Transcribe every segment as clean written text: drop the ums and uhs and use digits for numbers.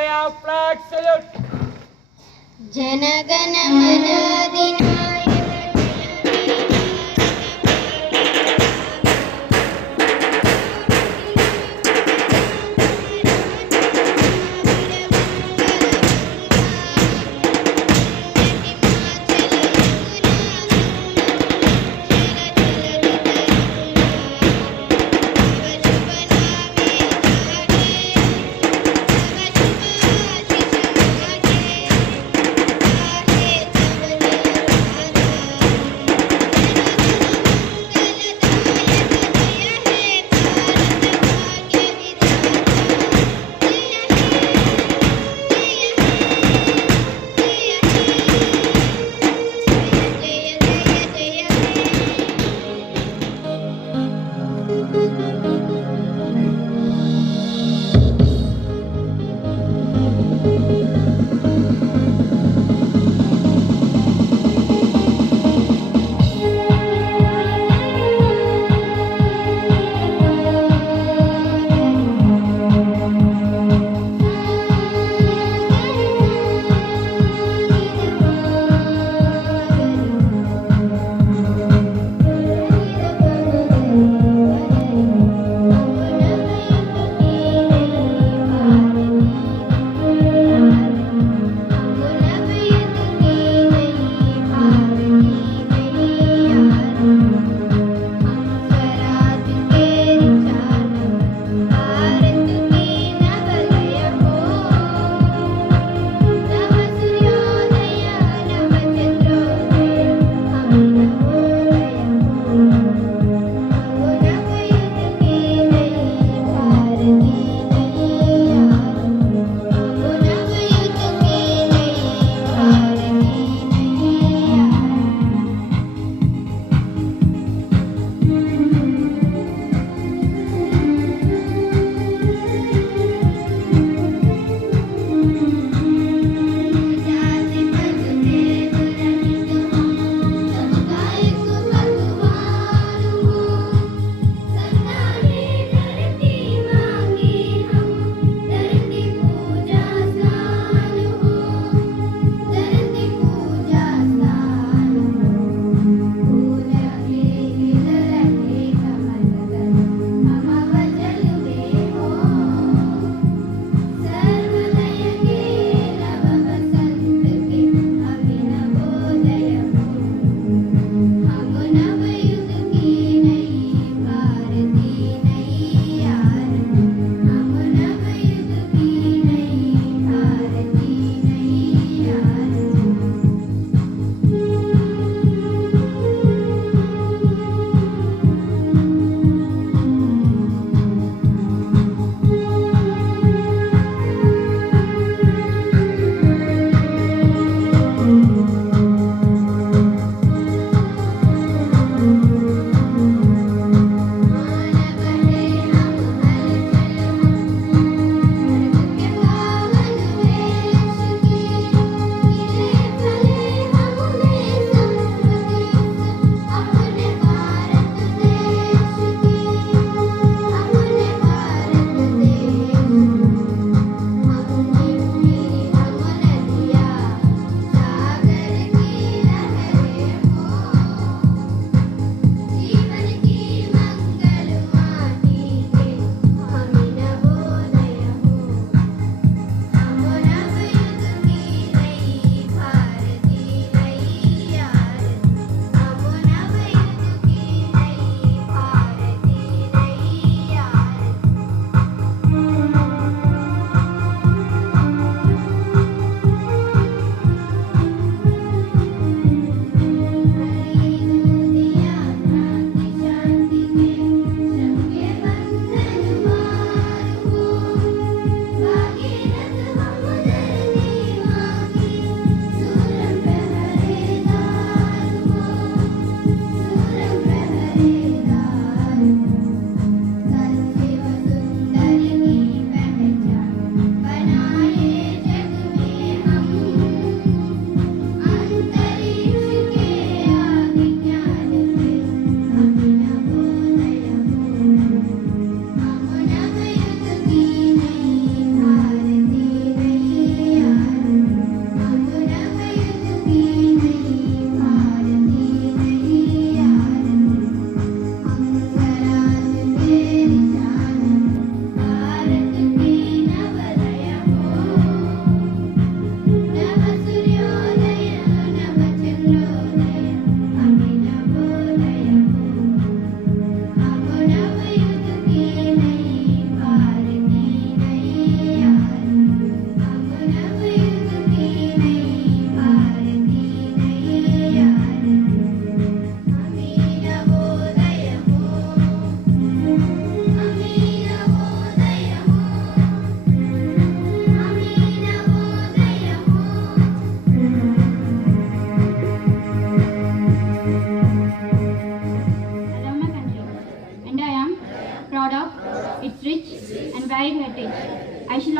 गया flag salute. जनगण मन अधिनायक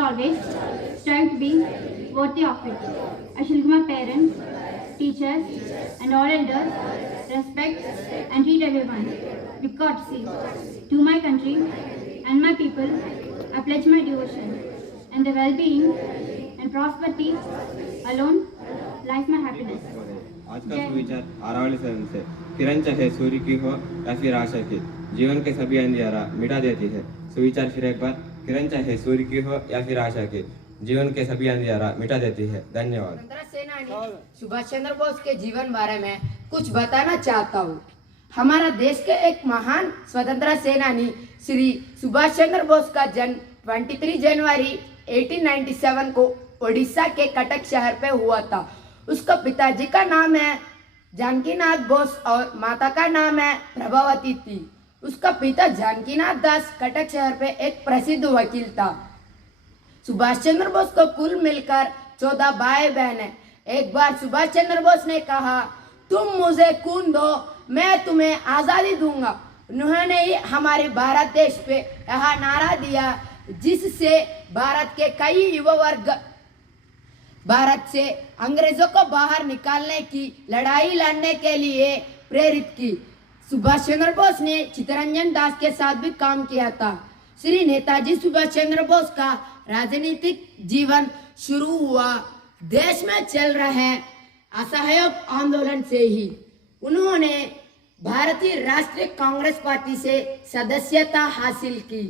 always strive to be worthy of it. I shall give my parents, teachers, and all elders respect and treat everyone with courtesy. To my country and my people, I pledge my devotion, and the well-being and prosperity alone lies my happiness. आज का सुविचार आरावली सदन से किरण चाहे सूर्य की हो या फिर आशा की, जीवन के सभी अंधियारा मिटा देती है। सुविचार फिर एक बार, किरण चाहे सूर्य की हो या फिर आशा की, जीवन के सभी अंधियारा मिटा देती है। धन्यवाद। स्वतंत्रता सेनानी सुभाष चंद्र बोस के जीवन बारे में कुछ बताना चाहता हूँ। हमारा देश के एक महान स्वतंत्रता सेनानी श्री सुभाष चंद्र बोस का जन्म 23 जनवरी 1897 को ओडिशा के कटक शहर पे हुआ था। उसका पिताजी का नाम है जानकीनाथ बोस और माता का नाम है प्रभावती थी। उसका पिता जानकीनाथ दास कटक शहर पे एक प्रसिद्ध वकील था। सुभाष चंद्र बोस को कुल मिलकर 14 भाई बहन है। एक बार सुभाष चंद्र बोस ने कहा, तुम मुझे खून दो, मैं तुम्हें आजादी दूंगा। उन्होंने ही हमारे भारत देश पे यह नारा दिया, जिससे भारत के कई युवा वर्ग भारत से अंग्रेजों को बाहर निकालने की लड़ाई लड़ने के लिए प्रेरित की। सुभाष चंद्र बोस ने चित्तरंजन दास के साथ भी काम किया था। श्री नेताजी सुभाष चंद्र बोस का राजनीतिक जीवन शुरू हुआ देश में चल रहे असहयोग आंदोलन से ही। उन्होंने भारतीय राष्ट्रीय कांग्रेस पार्टी से सदस्यता हासिल की।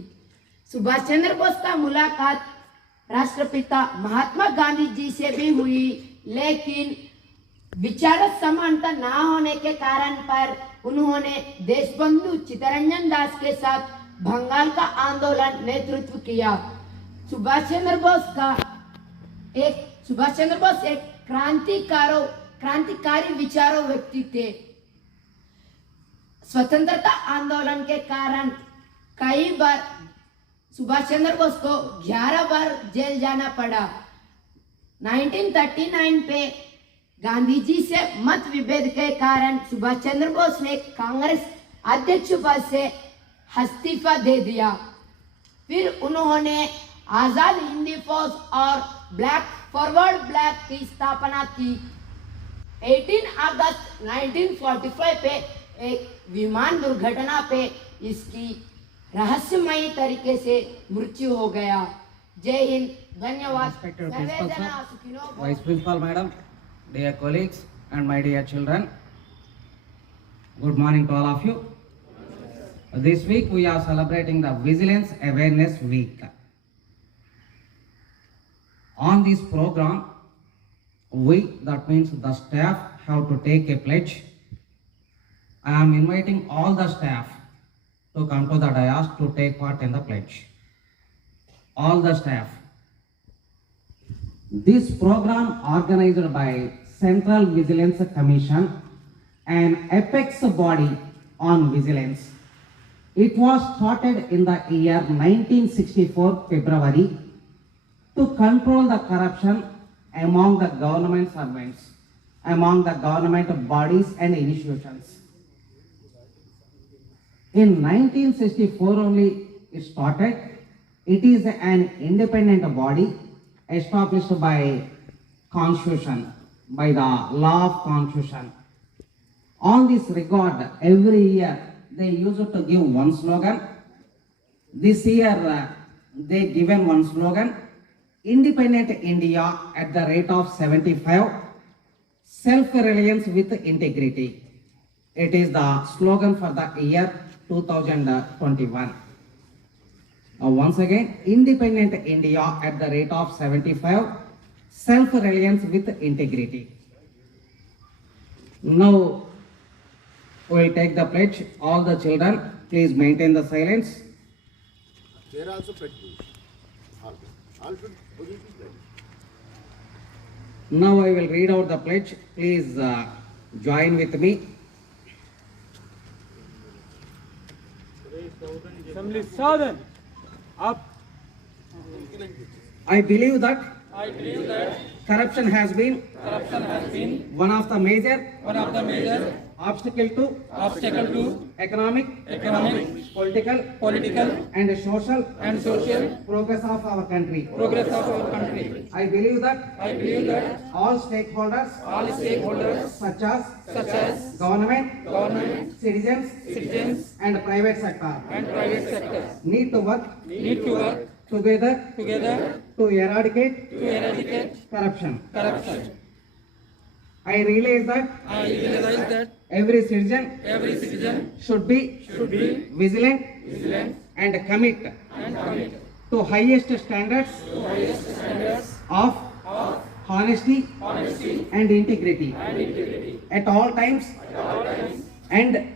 सुभाष चंद्र बोस का मुलाकात राष्ट्रपिता महात्मा गांधी जी से भी हुई, लेकिन विचार समानता न होने के कारण पर उन्होंने देशबंधु चित्तरंजन दास के साथ बंगाल का आंदोलन नेतृत्व किया। सुभाष चंद्र बोस एक क्रांतिकारी विचारों व्यक्ति थे। स्वतंत्रता आंदोलन के कारण कई बार सुभाष चंद्र बोस को 11 बार जेल जाना पड़ा। 1939 पे गांधी जी से मत विभेद के कारण सुभाष चंद्र बोस ने कांग्रेस अध्यक्ष पद से इस्तीफा दे दिया। फिर उन्होंने आजाद हिंदी फौज और फॉरवर्ड ब्लैक की स्थापना की। 18 अगस्त 1945 पे एक विमान दुर्घटना पे इसकी रहस्यमयी तरीके से मृत्यु हो गया। जय हिंद, धन्यवाद। Respected Principal Sir, Vice Principal Madam, dear colleagues and my dear children, good morning to all of you. This week we are celebrating the Vigilance Awareness Week. On this program, that means the staff, have to take a pledge. I am inviting all the staff to come to the dais to take part in the pledge. All the staff. This program organized by Central Vigilance Commission, an apex body on vigilance. It was started in the year 1964 February to control the corruption among the government servants, among the government bodies and institutions. In 1964 only it started. It is an independent body established by Constitution, by the law of Constitution. On this regard, every year they used to give one slogan. This year they given one slogan: Independent India at the rate of 75, self-reliance with integrity. It is the slogan for the year 2021. Once again, Independent India at the rate of 75, self-reliance with integrity. Now we will take the pledge. All the children, please maintain the silence. They are also pledge. All should position pledge. Now I will read out the pledge. Please join with me. Assembly Sadhan. Up. I believe that corruption has been one of the major obstacle to economic, political, and social progress of our country. I believe that all stakeholders such as government, citizens, and private sector need to work together to eradicate corruption. I realize that every citizen should be vigilant and commit to highest standards of honesty and integrity at all times and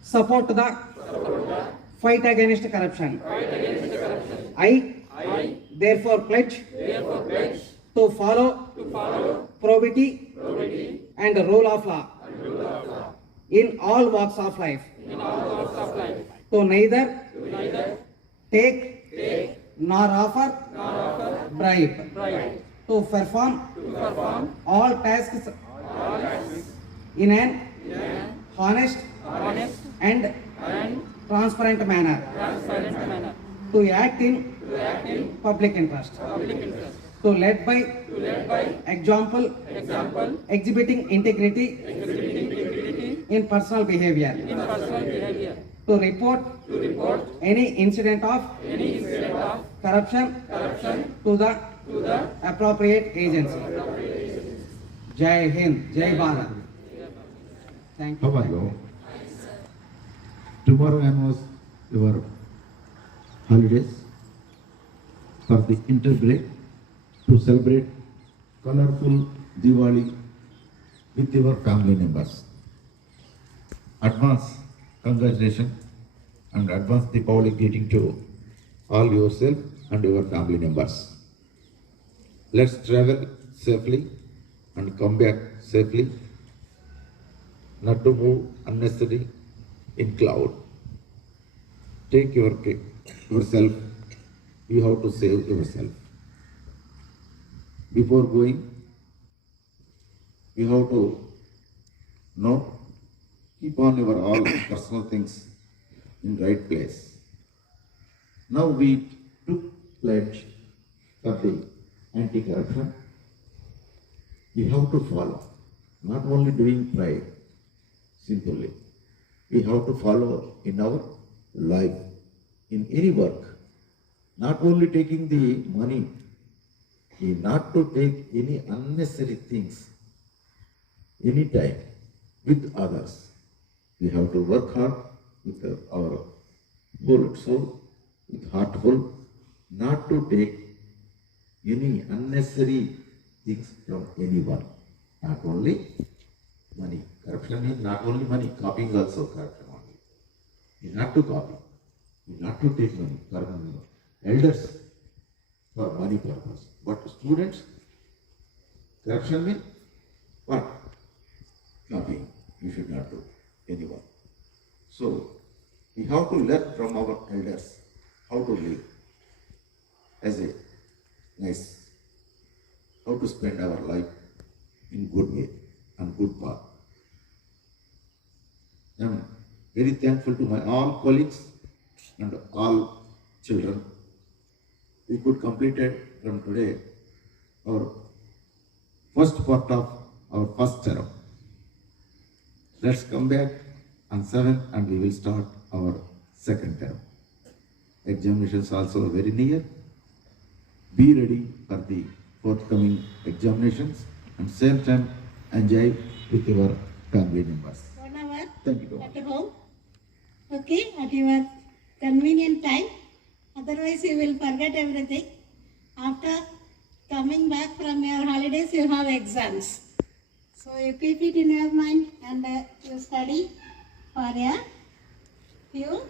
support the fight against corruption. I therefore pledge to follow probity and the rule of law in all walks of life, to neither take nor offer bribe, to perform all tasks in an honest and transparent manner, to act in public interest, to lead by example, exhibiting integrity in personal behavior, to report any incident of corruption to the appropriate agency. Jai Hind, Jai Bharat. Thank you. How are you? Tomorrow was your holidays for the interbreak to celebrate colorful Diwali with your family members. Advance congratulations and advance Deepavali greeting to all yourself and your family members. Let's travel safely and come back safely, not to move unnecessarily in cloud. Take yourself, you have to save yourself. Before going, you have to know, keep on your all personal things in right place. Now we took pledge for the anti-corruption. We have to follow, not only doing pride, simply. We have to follow in our life, in any work, not only taking the money, not to take any unnecessary things anytime with others. We have to work hard with our whole soul, with heartful, not to take any unnecessary things from anyone. Not only money. Corruption is not only money, copying also corruption only. You not to copy, you not to take money. Elders for money purpose. But students, corruption means what? Copying. You should not do anyone. So we have to learn from our elders how to live as a nice, how to spend our life in good way and good path. I am very thankful to my all colleagues and all children. We could complete it from today our first part of our first term. Let's come back on 7th and we will start our second term. Examinations also very near. Be ready for the forthcoming examinations and same time enjoy with your family members. 1 hour Thank you. at home. Okay, at your convenient time. Otherwise, you will forget everything. After coming back from your holidays, you have exams. So you keep it in your mind and you study for a few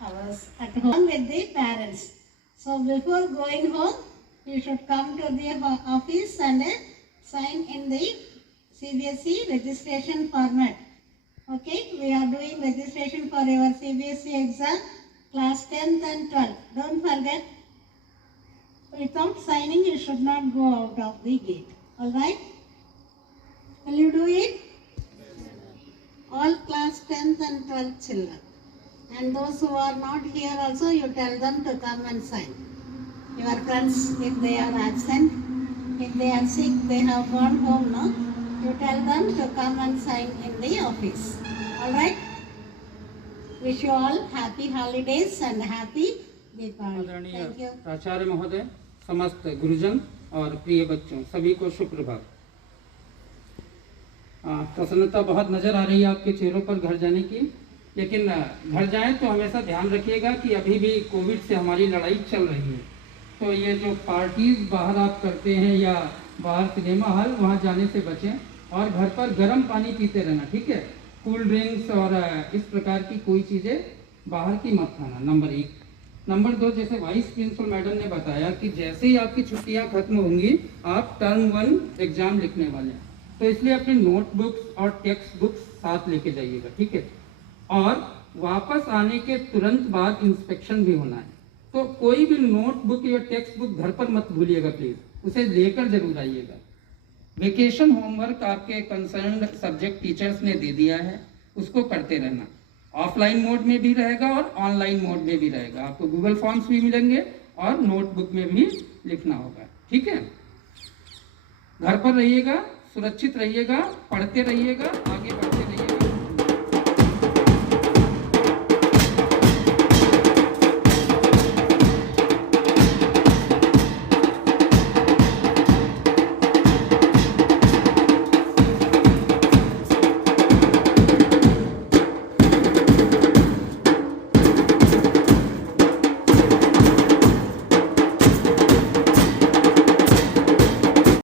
hours at home with the parents. So before going home, you should come to the office and sign in the CBSE registration format. Okay, we are doing registration for your CBSE exam, class 10th and 12th. Don't forget, without signing, you should not go out of the gate. Alright? Will you do it? all class 10th and 12th children. And those who are not here also, you tell them to come and sign. Your friends, if they are absent, if they are sick, they have gone home, no? You tell them to come and sign in the office. All right? Wish you all happy holidays and happy Deepavali. आदरणीय Thank you. प्राचार्य महोदय, समस्त गुरुजन और प्रिय बच्चों सभी को शुभ प्रभात। प्रसन्नता बहुत नजर आ रही है आपके चेहरों पर घर जाने की, लेकिन घर जाएं तो हमेशा ध्यान रखिएगा कि अभी भी कोविड से हमारी लड़ाई चल रही है। तो ये जो पार्टीज बाहर आप करते हैं या बाहर सिनेमा हॉल, वहाँ जाने से बचें और घर पर गर्म पानी पीते रहना, ठीक है। कूल ड्रिंक्स और इस प्रकार की कोई चीज़ें बाहर की मत खाना, नंबर 1। नंबर 2, जैसे वाइस प्रिंसिपल मैडम ने बताया कि जैसे ही आपकी छुट्टियां खत्म होंगी आप टर्म 1 एग्जाम लिखने वाले हैं, तो इसलिए अपनी नोटबुक्स और टेक्स्ट बुक्स साथ लेके जाइएगा, ठीक है। और वापस आने के तुरंत बाद इंस्पेक्शन भी होना है, तो कोई भी नोटबुक या टेक्स्ट बुक घर पर मत भूलिएगा प्लीज, उसे लेकर जरूर आइएगा। वेकेशन होमवर्क आपके कंसर्न सब्जेक्ट टीचर्स ने दे दिया है, उसको करते रहना। ऑफलाइन मोड में भी रहेगा और ऑनलाइन मोड में भी रहेगा। आपको गूगल फॉर्म्स भी मिलेंगे और नोटबुक में भी लिखना होगा, ठीक है। घर पर रहिएगा, सुरक्षित रहिएगा, पढ़ते रहिएगा, आगे बढ़